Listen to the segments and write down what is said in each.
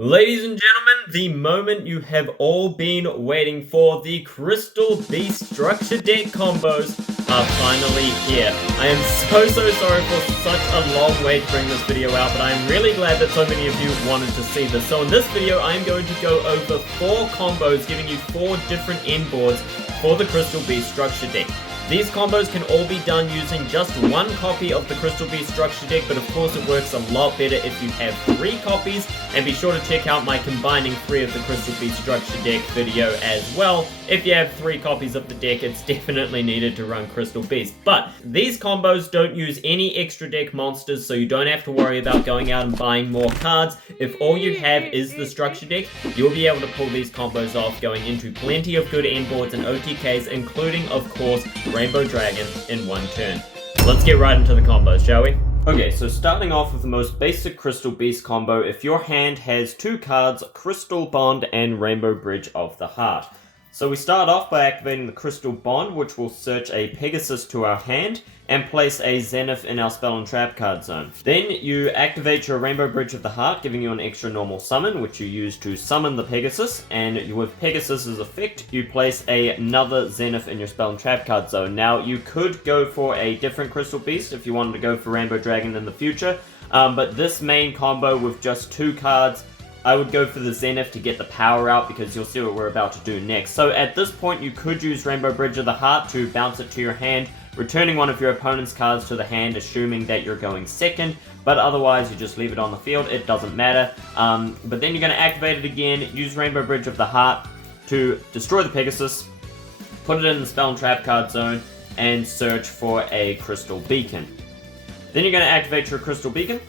Ladies and gentlemen, the moment you have all been waiting for, the Crystal Beast Structure Deck combos are finally here. I am so sorry for such a long wait to bring this video out, but I am really glad that so many of you wanted to see this. So in this video, I am going to go over 4 combos, giving you 4 different endboards for the Crystal Beast Structure Deck. These combos can all be done using just 1 copy of the Crystal Beast Structure Deck, but of course it works a lot better if you have 3 copies, and be sure to check out my combining 3 of the Crystal Beast Structure Deck video as well. If you have 3 copies of the deck, it's definitely needed to run Crystal Beast. But these combos don't use any extra deck monsters, so you don't have to worry about going out and buying more cards. If all you have is the Structure Deck, you'll be able to pull these combos off, going into plenty of good endboards and OTKs, including, of course, Rainbow Dragon in 1 turn. Let's get right into the combos, shall we? Okay, so starting off with the most basic Crystal Beast combo, if your hand has 2 cards, Crystal Bond and Rainbow Bridge of the Heart. So we start off by activating the Crystal Bond, which will search a Pegasus to our hand and place a Zenith in our Spell and Trap card zone. Then you activate your Rainbow Bridge of the Heart, giving you an extra normal summon, which you use to summon the Pegasus, and with Pegasus's effect, you place another Zenith in your Spell and Trap card zone. Now, you could go for a different Crystal Beast if you wanted to go for Rainbow Dragon in the future, but this main combo with just 2 cards, I would go for the Zenith to get the power out, because you'll see what we're about to do next. So at this point, you could use Rainbow Bridge of the Heart to bounce it to your hand, returning one of your opponent's cards to the hand, assuming that you're going second, but otherwise you just leave it on the field, it doesn't matter. But then you're going to activate it again, use Rainbow Bridge of the Heart to destroy the Pegasus, put it in the Spell and Trap card zone, and search for a Crystal Beacon. Then you're going to activate your Crystal Beacon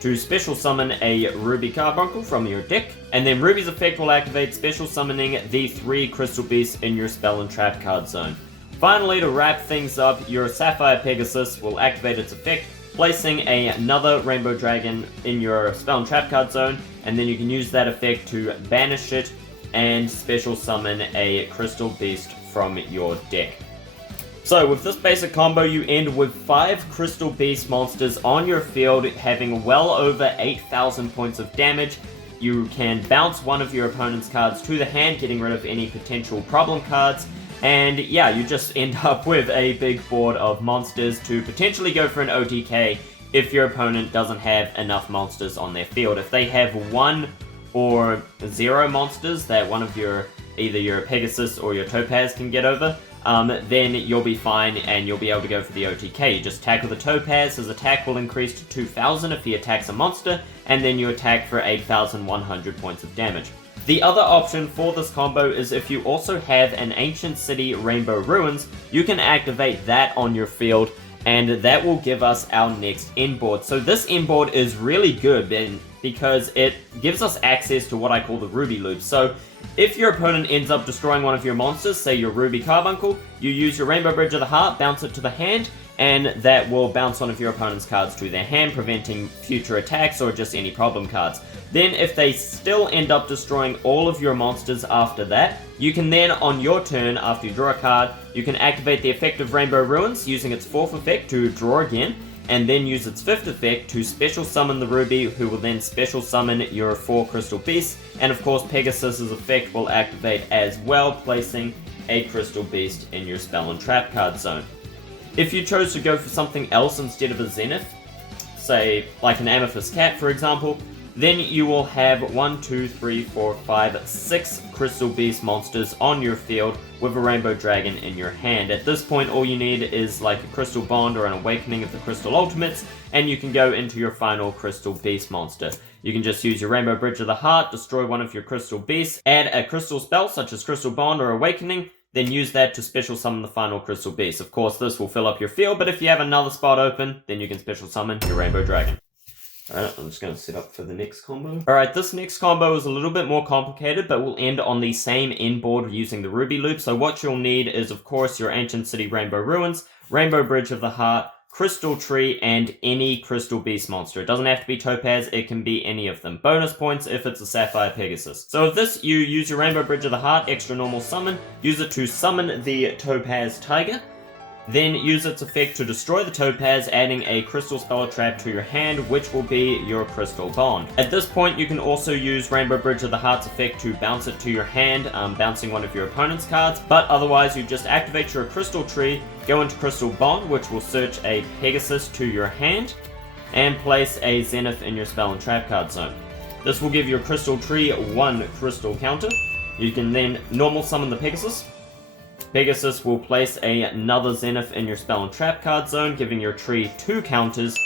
to special summon a Ruby Carbuncle from your deck, and then Ruby's effect will activate, special summoning the 3 Crystal Beasts in your Spell and Trap card zone. Finally, to wrap things up, your Sapphire Pegasus will activate its effect, placing another Rainbow Dragon in your Spell and Trap card zone, and then you can use that effect to banish it and special summon a Crystal Beast from your deck. So with this basic combo, you end with 5 Crystal Beast monsters on your field, having well over 8,000 points of damage. You can bounce one of your opponent's cards to the hand, getting rid of any potential problem cards. And yeah, you just end up with a big board of monsters to potentially go for an OTK if your opponent doesn't have enough monsters on their field. If they have 1 or 0 monsters that one of either your Pegasus or your Topaz can get over, then you'll be fine and you'll be able to go for the OTK. You just tackle the Topaz, his attack will increase to 2,000 if he attacks a monster, and then you attack for 8,100 points of damage. The other option for this combo is if you also have an Ancient City Rainbow Ruins, you can activate that on your field, and that will give us our next endboard. So this endboard is really good because it gives us access to what I call the Ruby Loop. So if your opponent ends up destroying one of your monsters, say your Ruby Carbuncle, you use your Rainbow Bridge of the Heart, bounce it to the hand, and that will bounce one of your opponent's cards to their hand, preventing future attacks or just any problem cards. Then if they still end up destroying all of your monsters after that, you can then, on your turn, after you draw a card, you can activate the effect of Rainbow Ruins, using its 4th effect to draw again, and then use its 5th effect to special summon the Ruby, who will then special summon your 4 Crystal Beasts, and of course Pegasus's effect will activate as well, placing a Crystal Beast in your Spell and Trap card zone. If you chose to go for something else instead of a Zenith, say like an Amethyst Cat for example, then you will have 6 Crystal Beast monsters on your field with a Rainbow Dragon in your hand. At this point, all you need is like a Crystal Bond or an Awakening of the Crystal Ultimates, and you can go into your final Crystal Beast monster. You can just use your Rainbow Bridge of the Heart, destroy one of your Crystal Beasts, add a Crystal spell such as Crystal Bond or Awakening, then use that to special summon the final Crystal Beast. Of course, this will fill up your field, but if you have another spot open, then you can special summon your Rainbow Dragon. Alright, I'm just going to set up for the next combo. Alright, this next combo is a little bit more complicated, but will end on the same endboard using the Ruby Loop. So what you'll need is, of course, your Ancient City Rainbow Ruins, Rainbow Bridge of the Heart, Crystal Tree, and any Crystal Beast monster. It doesn't have to be Topaz, it can be any of them. Bonus points if it's a Sapphire Pegasus. So with this, you use your Rainbow Bridge of the Heart, extra normal summon, use it to summon the Topaz Tiger, Then use its effect to destroy the topaz, adding a crystal spell or trap to your hand, which will be your crystal bond. At this point, you can also use Rainbow Bridge of the Heart's effect to bounce it to your hand, bouncing one of your opponent's cards, but otherwise you just activate your crystal tree, go into crystal bond, which will search a Pegasus to your hand, and place a Zenith in your spell and trap card zone. This will give your crystal tree 1 crystal counter. You can then normal summon the Pegasus. Pegasus will place another Zenith in your spell and trap card zone, giving your tree 2 counters.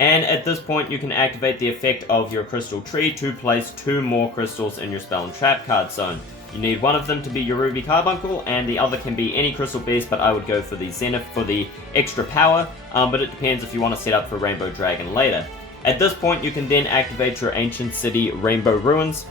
And at this point, you can activate the effect of your crystal tree to place 2 more crystals in your spell and trap card zone. You need one of them to be your Ruby Carbuncle, and the other can be any crystal beast, but I would go for the Zenith for the extra power, but it depends if you want to set up for Rainbow Dragon later. At this point, you can then activate your Ancient City Rainbow Ruins.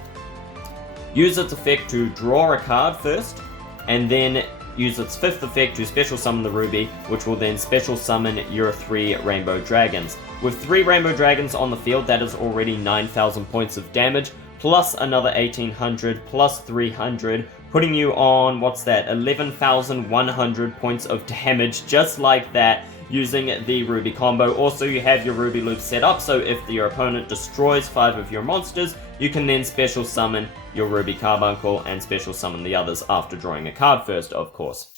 Use its effect to draw a card first, and then use its 5th effect to special summon the Ruby, which will then special summon your 3 Rainbow Dragons. With 3 Rainbow Dragons on the field, that is already 9,000 points of damage, plus another 1,800, plus 300, putting you on, 11,100 points of damage, just like that, using the Ruby combo. Also, you have your Ruby loop set up, so if your opponent destroys 5 of your monsters, you can then special summon your Ruby Carbuncle and special summon the others after drawing a card first, of course.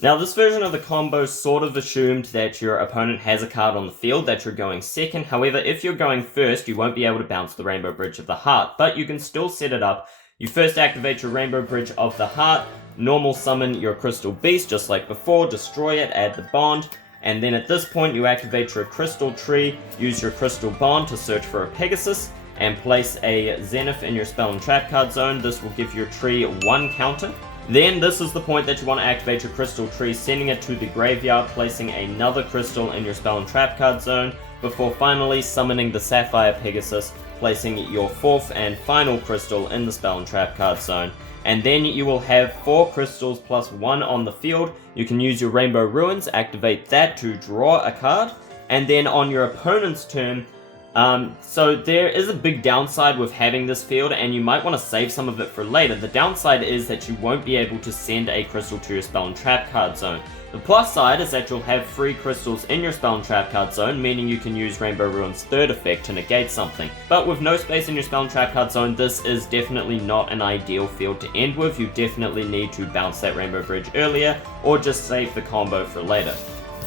Now, this version of the combo sort of assumed that your opponent has a card on the field that you're going second. However, if you're going first, you won't be able to bounce the Rainbow Bridge of the Heart, but you can still set it up. You first activate your Rainbow Bridge of the Heart, normal summon your Crystal Beast just like before, destroy it, add the bond, and then at this point you activate your Crystal Tree, use your Crystal Bond to search for a Pegasus, and place a Zenith in your spell and trap card zone. This will give your tree 1 counter. Then this is the point that you want to activate your Crystal Tree, sending it to the graveyard, placing another crystal in your spell and trap card zone, before finally summoning the Sapphire Pegasus, placing your 4th and final crystal in the spell and trap card zone. And then you will have 4 crystals plus 1 on the field. You can use your Rainbow Ruins, activate that to draw a card, and then on your opponent's turn, so there is a big downside with having this field, and you might want to save some of it for later. The downside is that you won't be able to send a crystal to your spell and trap card zone. The plus side is that you'll have 3 crystals in your spell and trap card zone, meaning you can use Rainbow Ruins' 3rd effect to negate something. But with no space in your spell and trap card zone, this is definitely not an ideal field to end with. You definitely need to bounce that Rainbow Bridge earlier, or just save the combo for later.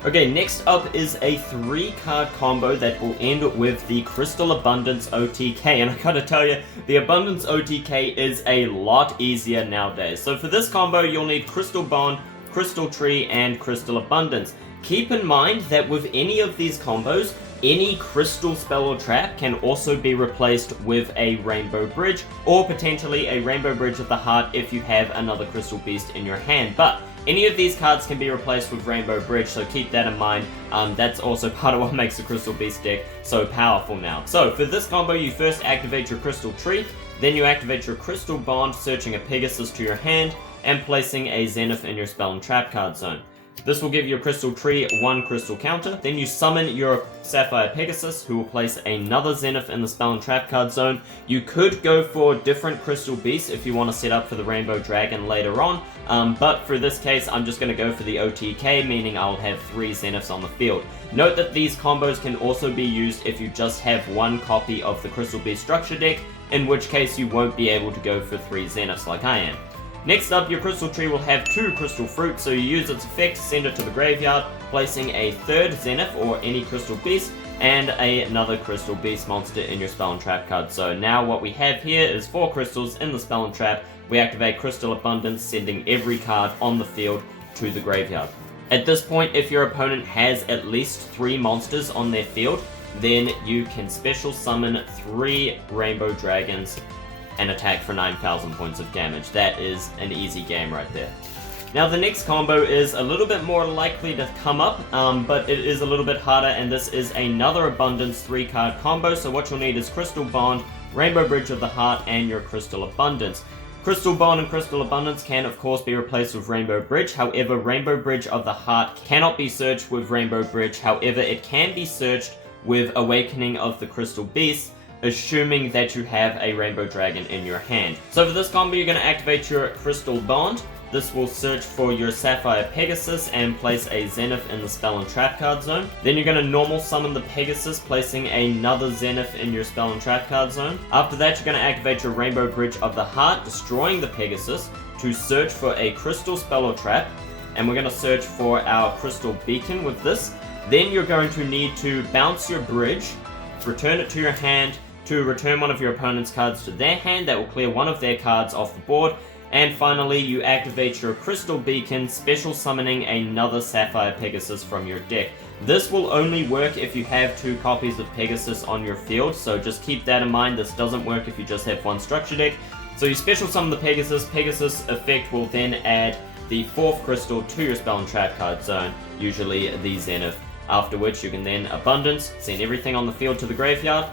Okay, next up is a 3-card combo that will end with the Crystal Abundance OTK, and I gotta tell you, the Abundance OTK is a lot easier nowadays. So for this combo, you'll need Crystal Bond, Crystal Tree, and Crystal Abundance. Keep in mind that with any of these combos, any crystal spell or trap can also be replaced with a Rainbow Bridge, or potentially a Rainbow Bridge of the Heart if you have another Crystal Beast in your hand. But any of these cards can be replaced with Rainbow Bridge, so keep that in mind. That's also part of what makes the Crystal Beast deck so powerful now. So for this combo, you first activate your Crystal Tree, then you activate your Crystal Bond, searching a Pegasus to your hand, and placing a Zenith in your spell and trap card zone. This will give your Crystal Tree 1 crystal counter. Then you summon your Sapphire Pegasus, who will place another Zenith in the spell and trap card zone. You could go for different Crystal Beasts if you want to set up for the Rainbow Dragon later on, but for this case I'm just going to go for the OTK, meaning I'll have 3 Zeniths on the field. Note that these combos can also be used if you just have 1 copy of the Crystal Beast structure deck, in which case you won't be able to go for 3 Zeniths like I am. Next up, your Crystal Tree will have 2 Crystal Fruit, so you use its effect to send it to the graveyard, placing a 3rd Zenith or any Crystal Beast, and another Crystal Beast monster in your spell and trap card. So now what we have here is 4 crystals in the spell and trap. We activate Crystal Abundance, sending every card on the field to the graveyard. At this point, if your opponent has at least 3 monsters on their field, then you can special summon 3 Rainbow Dragons and attack for 9,000 points of damage. That is an easy game right there. Now the next combo is a little bit more likely to come up, but it is a little bit harder, and this is another Abundance 3-card combo. So what you'll need is Crystal Bond, Rainbow Bridge of the Heart, and your Crystal Abundance. Crystal Bond and Crystal Abundance can of course be replaced with Rainbow Bridge. However, Rainbow Bridge of the Heart cannot be searched with Rainbow Bridge. However, it can be searched with Awakening of the Crystal Beast, assuming that you have a Rainbow Dragon in your hand. So for this combo, you're going to activate your Crystal Bond, This will search for your Sapphire Pegasus and place a Zenith in the Spell and Trap card zone. Then you're going to normal summon the Pegasus, placing another Zenith in your Spell and Trap card zone. After that, you're going to activate your Rainbow Bridge of the Heart, destroying the Pegasus, to search for a Crystal Spell or Trap. And we're going to search for our Crystal Beacon with this. Then you're going to need to bounce your bridge, return it to your hand, to return one of your opponent's cards to their hand. That will clear one of their cards off the board. And finally, you activate your Crystal Beacon, special summoning another Sapphire Pegasus from your deck. This will only work if you have 2 copies of Pegasus on your field, so just keep that in mind. This doesn't work if you just have 1 structure deck. So you special summon the Pegasus. Pegasus effect will then add the 4th crystal to your Spell and Trap card zone, usually the Zenith. After which you can then Abundance, send everything on the field to the graveyard.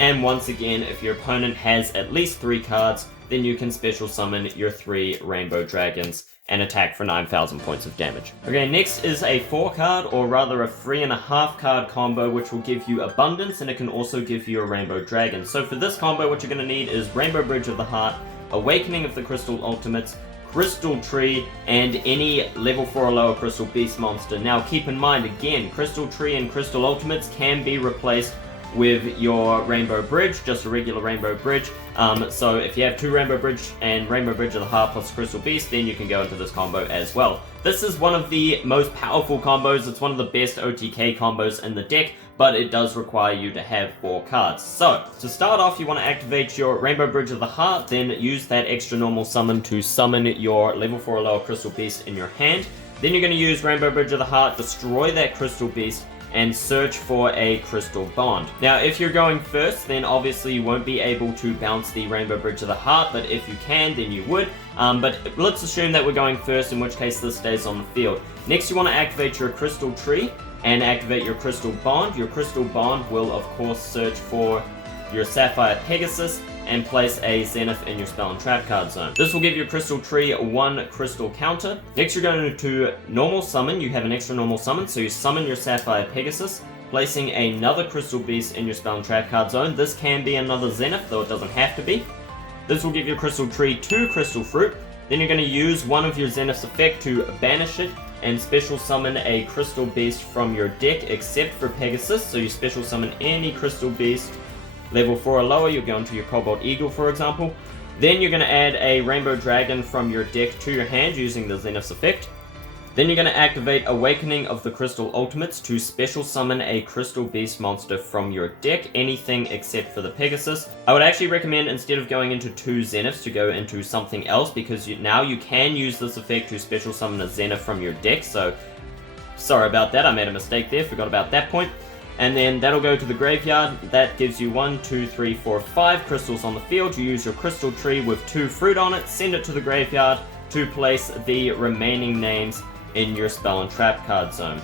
And once again, if your opponent has at least 3 cards, then you can special summon your 3 Rainbow Dragons and attack for 9,000 points of damage. Okay, next is a 4 card, or rather a 3.5 card combo, which will give you Abundance, and it can also give you a Rainbow Dragon. So for this combo, what you're going to need is Rainbow Bridge of the Heart, Awakening of the Crystal Ultimates, Crystal Tree, and any level 4 or lower Crystal Beast monster. Now keep in mind, again, Crystal Tree and Crystal Ultimates can be replaced with your Rainbow Bridge, just a regular Rainbow Bridge. So if you have 2 Rainbow Bridge and Rainbow Bridge of the Heart plus Crystal Beast, then you can go into this combo as well. This is one of the most powerful combos. It's one of the best OTK combos in the deck, but it does require you to have 4 cards. So, to start off, you want to activate your Rainbow Bridge of the Heart, then use that extra normal summon to summon your level 4 or lower Crystal Beast in your hand. Then you're going to use Rainbow Bridge of the Heart, destroy that Crystal Beast, and search for a Crystal Bond. Now, if you're going first, then obviously you won't be able to bounce the Rainbow Bridge of the Heart, but if you can, then you would. But let's assume that we're going first, in which case this stays on the field. Next, you want to activate your Crystal Tree and activate your Crystal Bond. Your Crystal Bond will, of course, search for your Sapphire Pegasus and place a Zenith in your Spell and Trap card zone. This will give your Crystal Tree 1 crystal counter. Next, you're going to normal summon. You have an extra normal summon, so you summon your Sapphire Pegasus, placing another Crystal Beast in your Spell and Trap card zone. This can be another Zenith, though it doesn't have to be. This will give your Crystal Tree 2 Crystal Fruit. Then you're going to use one of your Zenith's effect to banish it and special summon a Crystal Beast from your deck, except for Pegasus. So you special summon any Crystal Beast level 4 or lower. You'll go into your Cobalt Eagle, for example. Then you're going to add a Rainbow Dragon from your deck to your hand using the Zenith's effect. Then you're going to activate Awakening of the Crystal Ultimates to special summon a Crystal Beast monster from your deck, anything except for the Pegasus. I would actually recommend, instead of going into 2 Zeniths, to go into something else, because now you can use this effect to special summon a Zenith from your deck. So sorry about that, I made a mistake there, forgot about that point. And then that'll go to the graveyard. That gives you 1, 2, 3, 4, 5 crystals on the field. You use your Crystal Tree with 2 fruit on it, send it to the graveyard to place the remaining names in your Spell and Trap card zone.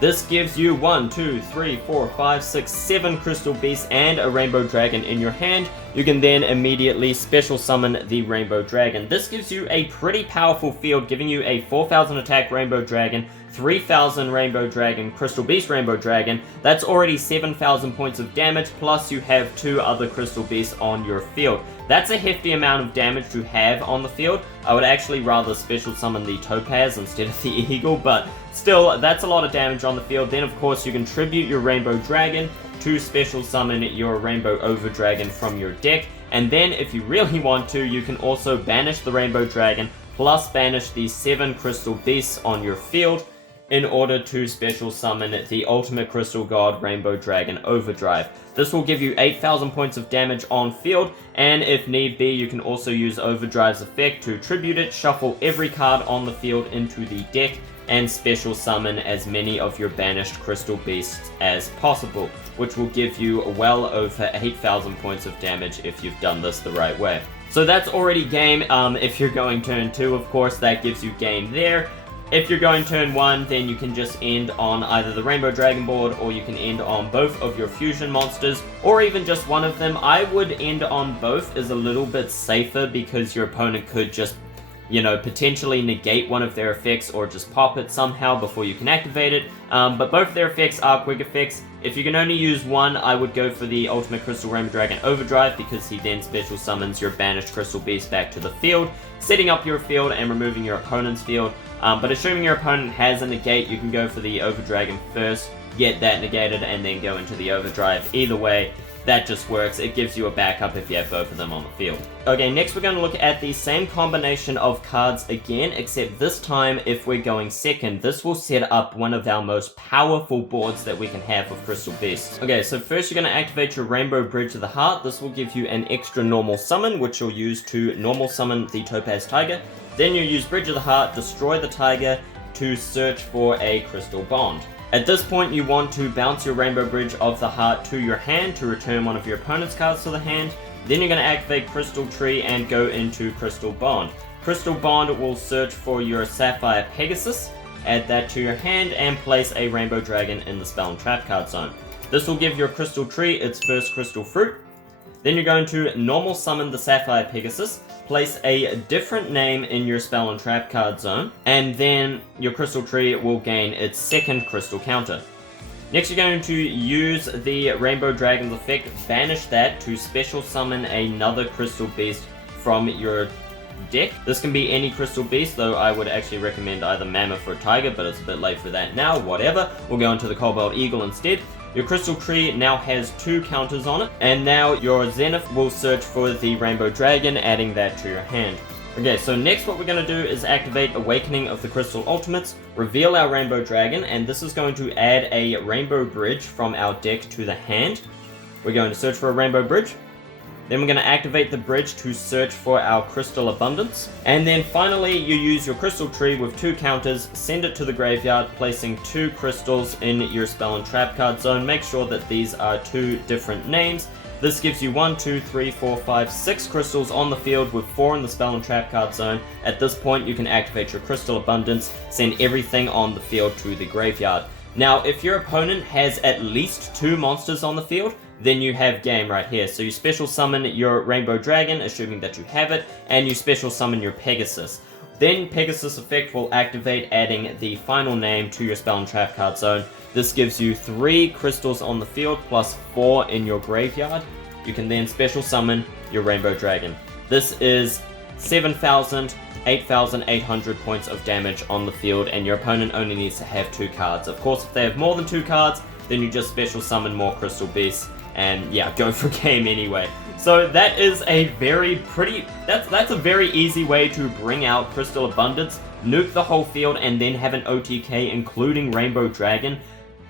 This gives you 1, 2, 3, 4, 5, 6, 7 Crystal Beasts and a Rainbow Dragon in your hand. You can then immediately special summon the Rainbow Dragon. This gives you a pretty powerful field, giving you a 4,000 attack Rainbow Dragon, 3,000 Rainbow Dragon, Crystal Beast Rainbow Dragon. That's already 7,000 points of damage, plus you have 2 other Crystal Beasts on your field. That's a hefty amount of damage to have on the field. I would actually rather special summon the Topaz instead of the Eagle, but still, that's a lot of damage on the field. Then, of course, you can tribute your Rainbow Dragon to special summon your Rainbow Over Dragon from your deck. And then, if you really want to, you can also banish the Rainbow Dragon, plus banish the 7 Crystal Beasts on your field, in order to special summon the Ultimate Crystal God Rainbow Dragon Overdrive. This will give you 8,000 points of damage on field, and if need be, you can also use Overdrive's effect to tribute it, shuffle every card on the field into the deck, and special summon as many of your banished Crystal Beasts as possible, which will give you well over 8,000 points of damage if you've done this the right way. So that's already game. If you're going turn 2, of course, that gives you game there. If you're going turn 1, then you can just end on either the Rainbow Dragon board, or you can end on both of your fusion monsters, or even just one of them. I would end on both, is a little bit safer, because your opponent could just potentially negate one of their effects or just pop it somehow before you can activate it. But both of their effects are quick effects. If you can only use one, I would go for the Ultimate Crystal Rainbow Dragon Overdrive, because he then special summons your banished Crystal Beast back to the field, setting up your field and removing your opponent's field. But assuming your opponent has a negate, you can go for the Overdragon first, get that negated, and then go into the Overdrive. Either way, that just works. It gives you a backup if you have both of them on the field. Okay, next we're going to look at the same combination of cards again, except this time if we're going second, this will set up one of our most powerful boards that we can have with Crystal Beasts. Okay, so first you're going to activate your Rainbow Bridge of the Heart. This will give you an extra normal summon, which you'll use to normal summon the Topaz Tiger. Then you use Bridge of the Heart, destroy the Tiger to search for a Crystal Bond. At this point, you want to bounce your Rainbow Bridge of the Heart to your hand to return one of your opponent's cards to the hand. Then you're going to activate Crystal Tree and go into Crystal Bond. Crystal Bond will search for your Sapphire Pegasus, add that to your hand, and place a Rainbow Dragon in the Spell and Trap card zone. This will give your Crystal Tree its first Crystal Fruit. Then you're going to normal summon the Sapphire Pegasus, place a different name in your Spell and Trap card zone, and then your Crystal Tree will gain its second crystal counter. Next you're going to use the Rainbow Dragon's effect, banish that to special summon another Crystal Beast from your deck. This can be any Crystal Beast, though I would actually recommend either Mammoth or Tiger, but it's a bit late for that now, whatever. We'll go into the Cobalt Eagle instead. Your Crystal Tree now has 2 counters on it, and now your Zenith will search for the Rainbow Dragon, adding that to your hand. Okay, so next what we're going to do is activate Awakening of the Crystal Ultimates, reveal our Rainbow Dragon, and this is going to add a Rainbow Bridge from our deck to the hand. We're going to search for a Rainbow Bridge. Then we're going to activate the bridge to search for our Crystal Abundance. And then finally, you use your Crystal Tree with 2 counters, send it to the graveyard, placing 2 crystals in your Spell and Trap card zone. Make sure that these are 2 different names. This gives you 1, 2, 3, 4, 5, 6 crystals on the field with 4 in the Spell and Trap card zone. At this point, you can activate your Crystal Abundance, send everything on the field to the graveyard. Now, if your opponent has at least 2 monsters on the field, then you have game right here. So you special summon your Rainbow Dragon, assuming that you have it, and you special summon your Pegasus. Then Pegasus effect will activate, adding the final name to your Spell and Trap card zone. This gives you 3 crystals on the field plus 4 in your graveyard. You can then special summon your Rainbow Dragon. This is 8,800 points of damage on the field, and your opponent only needs to have 2 cards. Of course, if they have more than 2 cards, then you just special summon more Crystal Beasts, and yeah, go for game anyway. So that is a that's a very easy way to bring out Crystal Abundance, nuke the whole field, and then have an OTK including Rainbow Dragon.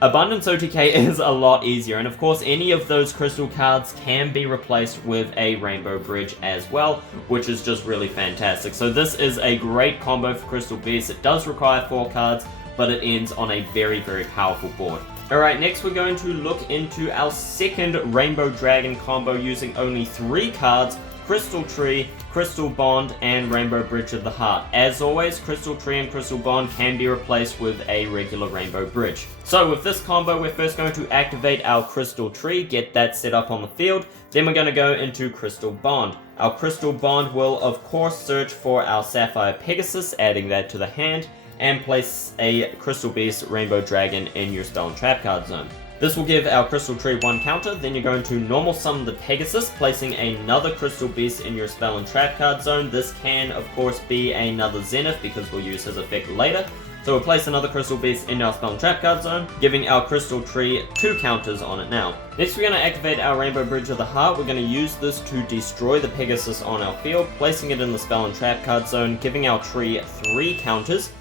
Abundance OTK is a lot easier, and of course any of those crystal cards can be replaced with a Rainbow Bridge as well, which is just really fantastic. So this is a great combo for Crystal Beasts. It does require 4 cards, but it ends on a very, very powerful board. Alright, next we're going to look into our second Rainbow Dragon combo using only 3 cards: Crystal Tree, Crystal Bond, and Rainbow Bridge of the Heart. As always, Crystal Tree and Crystal Bond can be replaced with a regular Rainbow Bridge. So with this combo, we're first going to activate our Crystal Tree, get that set up on the field. Then we're going to go into Crystal Bond. Our Crystal Bond will, of course, search for our Sapphire Pegasus, adding that to the hand, and place a Crystal Beast Rainbow Dragon in your Spell and Trap card zone. This will give our Crystal Tree 1 counter. Then you're going to normal summon the Pegasus, placing another Crystal Beast in your Spell and Trap card zone. This can, of course, be another Zenith, because we'll use his effect later. So we'll place another Crystal Beast in our Spell and Trap card zone, giving our Crystal Tree 2 counters on it now. Next, we're going to activate our Rainbow Bridge of the Heart. We're going to use this to destroy the Pegasus on our field, placing it in the Spell and Trap card zone, giving our tree 3 counters.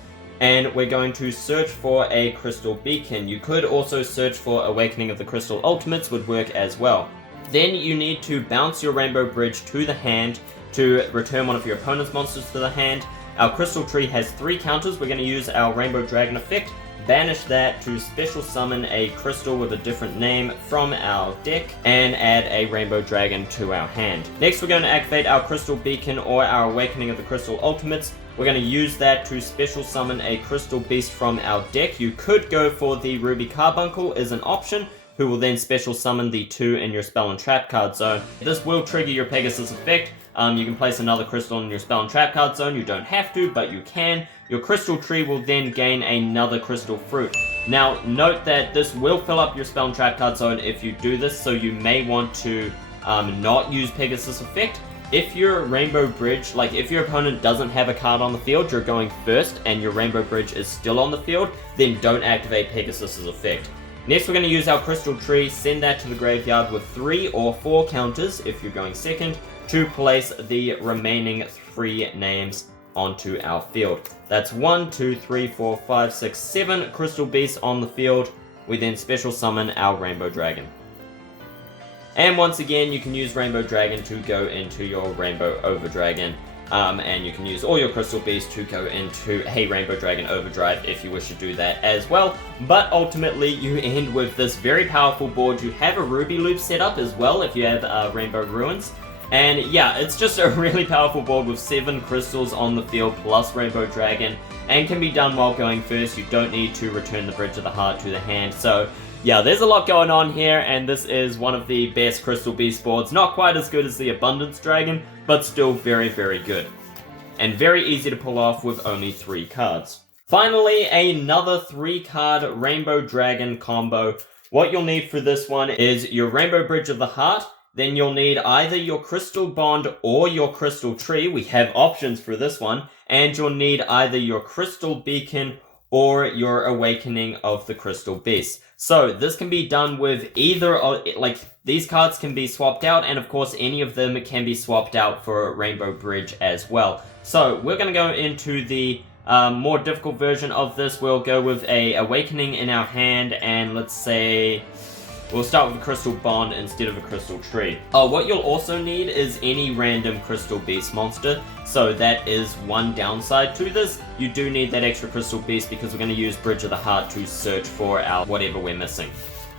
And we're going to search for a Crystal Beacon. You could also search for Awakening of the Crystal Ultimates, would work as well. Then you need to bounce your Rainbow Bridge to the hand to return one of your opponent's monsters to the hand. Our Crystal Tree has 3 counters. We're going to use our Rainbow Dragon effect, banish that to special summon a crystal with a different name from our deck, and add a Rainbow Dragon to our hand. Next, we're going to activate our Crystal Beacon or our Awakening of the Crystal Ultimates. We're going to use that to special summon a Crystal Beast from our deck. You could go for the Ruby Carbuncle as an option, who will then special summon the 2 in your spell and trap card zone. This will trigger your Pegasus effect. You can place another crystal in your spell and trap card zone. You don't have to, but you can. Your crystal tree will then gain another crystal fruit. Now, note that this will fill up your spell and trap card zone if you do this, so you may want to not use Pegasus effect. If your Rainbow Bridge, like if your opponent doesn't have a card on the field, you're going first, and your Rainbow Bridge is still on the field, then don't activate Pegasus's effect. Next, we're going to use our Crystal Tree, send that to the graveyard with 3 or 4 counters, if you're going second, to place the remaining 3 names onto our field. That's 1, 2, 3, 4, 5, 6, 7 Crystal Beasts on the field. We then special summon our Rainbow Dragon. And once again, you can use Rainbow Dragon to go into your Rainbow Overdragon. And you can use all your Crystal Beasts to go into a Rainbow Dragon Overdrive if you wish to do that as well. But ultimately, you end with this very powerful board. You have a Ruby Loop set up as well if you have Rainbow Ruins. And yeah, it's just a really powerful board with 7 crystals on the field plus Rainbow Dragon, and can be done while going first. You don't need to return the Bridge of the Heart to the hand. So yeah, there's a lot going on here, and this is one of the best Crystal Beast boards. Not quite as good as the Abundance Dragon, but still very, very good. And very easy to pull off with only 3 cards. Finally, another 3-card Rainbow Dragon combo. What you'll need for this one is your Rainbow Bridge of the Heart. Then you'll need either your Crystal Bond or your Crystal Tree. We have options for this one. And you'll need either your Crystal Beacon or your Awakening of the Crystal Beast. So this can be done with either, like these cards can be swapped out, and of course any of them can be swapped out for Rainbow Bridge as well. So we're going to go into the more difficult version of this. We'll go with a Awakening in our hand, and let's say we'll start with a Crystal Bond instead of a Crystal Tree. Oh, what you'll also need is any random Crystal Beast monster. So that is one downside to this. You do need that extra Crystal Beast because we're going to use Bridge of the Heart to search for our whatever we're missing.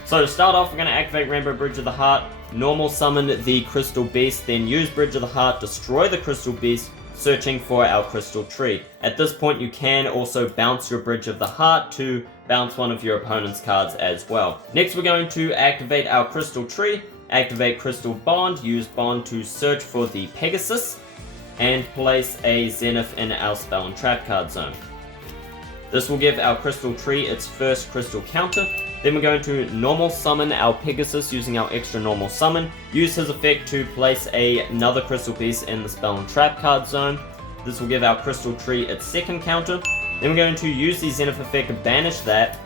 So to start off, we're going to activate Rainbow Bridge of the Heart, normal summon the Crystal Beast, then use Bridge of the Heart, destroy the Crystal Beast, searching for our Crystal Tree. At this point, you can also bounce your Bridge of the Heart to bounce one of your opponent's cards as well. Next, we're going to activate our Crystal Tree, activate Crystal Bond, use Bond to search for the Pegasus, and place a Zenith in our spell and trap card zone. This will give our Crystal Tree its first crystal counter. Then we're going to normal summon our Pegasus using our extra normal summon. Use his effect to place another Crystal Beast in the spell and trap card zone. This will give our Crystal Tree its second counter. Then we're going to use the Zenith effect to banish that,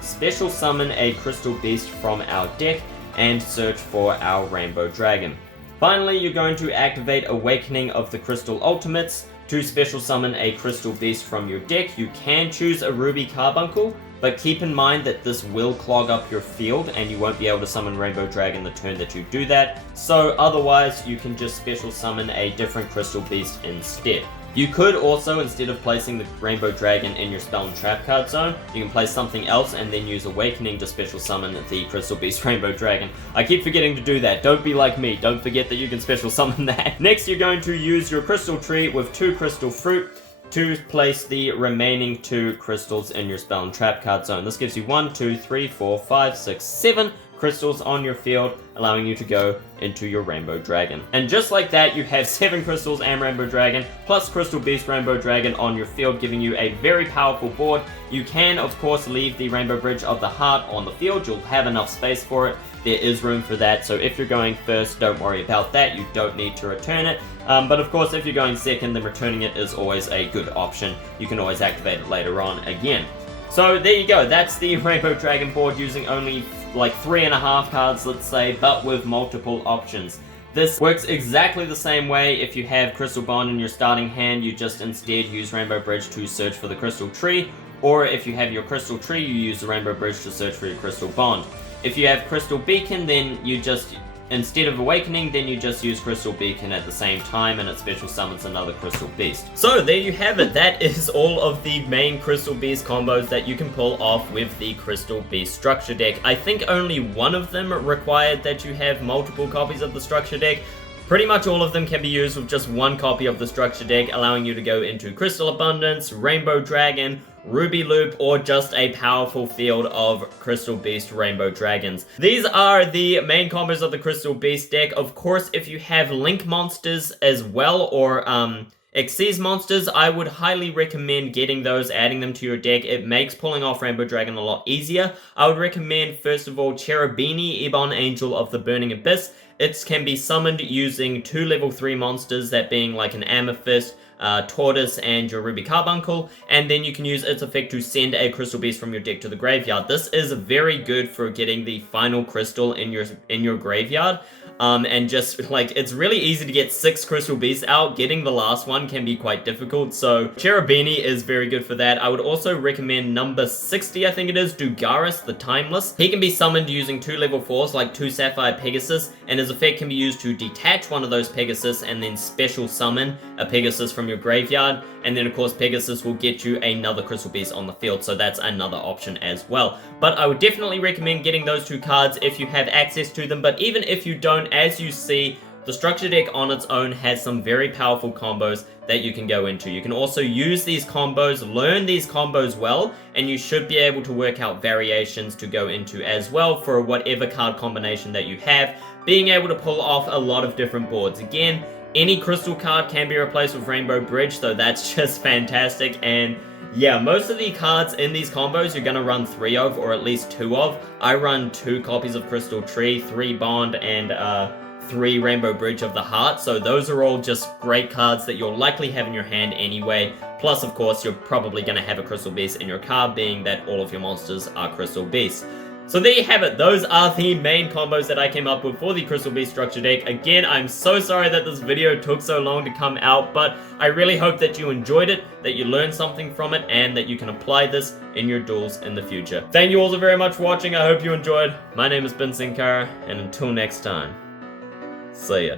special summon a Crystal Beast from our deck, and search for our Rainbow Dragon. Finally, you're going to activate Awakening of the Crystal Ultimates to special summon a Crystal Beast from your deck. You can choose a Ruby Carbuncle, but keep in mind that this will clog up your field and you won't be able to summon Rainbow Dragon the turn that you do that. So otherwise, you can just special summon a different Crystal Beast instead. You could also, instead of placing the Rainbow Dragon in your spell and trap card zone, you can place something else and then use Awakening to special summon the Crystal Beast Rainbow Dragon. I keep forgetting to do that. Don't be like me. Don't forget that you can special summon that. Next, you're going to use your Crystal Tree with 2 Crystal Fruit to place the remaining 2 crystals in your spell and trap card zone. This gives you 1, 2, 3, 4, 5, 6, 7 crystals on your field, allowing you to go into your Rainbow Dragon. And just like that, you have 7 crystals and Rainbow Dragon, plus Crystal Beast Rainbow Dragon on your field, giving you a very powerful board. You can, of course, leave the Rainbow Bridge of the Heart on the field. You'll have enough space for it. There is room for that, so if you're going first, don't worry about that. You don't need to return it. But of course, if you're going second, then returning it is always a good option. You can always activate it later on again. So there you go, that's the Rainbow Dragon board using only like 3.5 cards, let's say, but with multiple options. This works exactly the same way. If you have Crystal Bond in your starting hand, you just instead use Rainbow Bridge to search for the Crystal Tree, or if you have your Crystal Tree, you use the Rainbow Bridge to search for your Crystal Bond. If you have Crystal Beacon, then you just, instead of Awakening, then you just use Crystal Beacon at the same time and it special summons another Crystal Beast. So there you have it. That is all of the main Crystal Beast combos that you can pull off with the Crystal Beast structure deck. I think only one of them required that you have multiple copies of the structure deck. Pretty much all of them can be used with just one copy of the structure deck, allowing you to go into Crystal Abundance, Rainbow Dragon, Ruby Loop, or just a powerful field of Crystal Beast Rainbow Dragons. These are the main combos of the Crystal Beast deck. Of course, if you have Link monsters as well, or Xyz monsters, I would highly recommend getting those, adding them to your deck. It makes pulling off Rainbow Dragon a lot easier. I would recommend, first of all, Cherubini, Ebon Angel of the Burning Abyss. It can be summoned using 2 level 3 monsters, that being like an Amethyst, Tortoise, and your Ruby Carbuncle, and then you can use its effect to send a Crystal Beast from your deck to the graveyard. This is very good for getting the final crystal in your graveyard. And just, like, it's really easy to get 6 Crystal Beasts out. Getting the last one can be quite difficult, so Cherubini is very good for that. I would also recommend number 60, I think it is, Dugaris the Timeless. He can be summoned using 2 level 4s, like 2 Sapphire Pegasus, and his effect can be used to detach one of those Pegasus and then special summon a Pegasus from your graveyard, and then of course Pegasus will get you another Crystal Beast on the field, so that's another option as well. But I would definitely recommend getting those 2 cards if you have access to them, but even if you don't, as you see, the structure deck on its own has some very powerful combos that you can go into. You can also use these combos, learn these combos well, and you should be able to work out variations to go into as well for whatever card combination that you have, being able to pull off a lot of different boards. Again, any crystal card can be replaced with Rainbow Bridge, so that's just fantastic. And yeah, most of the cards in these combos you're going to run 3 of, or at least 2 of. I run 2 copies of Crystal Tree, 3 Bond, and 3 Rainbow Bridge of the Heart, so those are all just great cards that you'll likely have in your hand anyway. Plus, of course, you're probably going to have a Crystal Beast in your card, being that all of your monsters are Crystal Beasts. So there you have it. Those are the main combos that I came up with for the Crystal Beast structure deck. Again, I'm so sorry that this video took so long to come out, but I really hope that you enjoyed it, that you learned something from it, and that you can apply this in your duels in the future. Thank you all so very much for watching. I hope you enjoyed. My name has been Senkara, and until next time, see ya.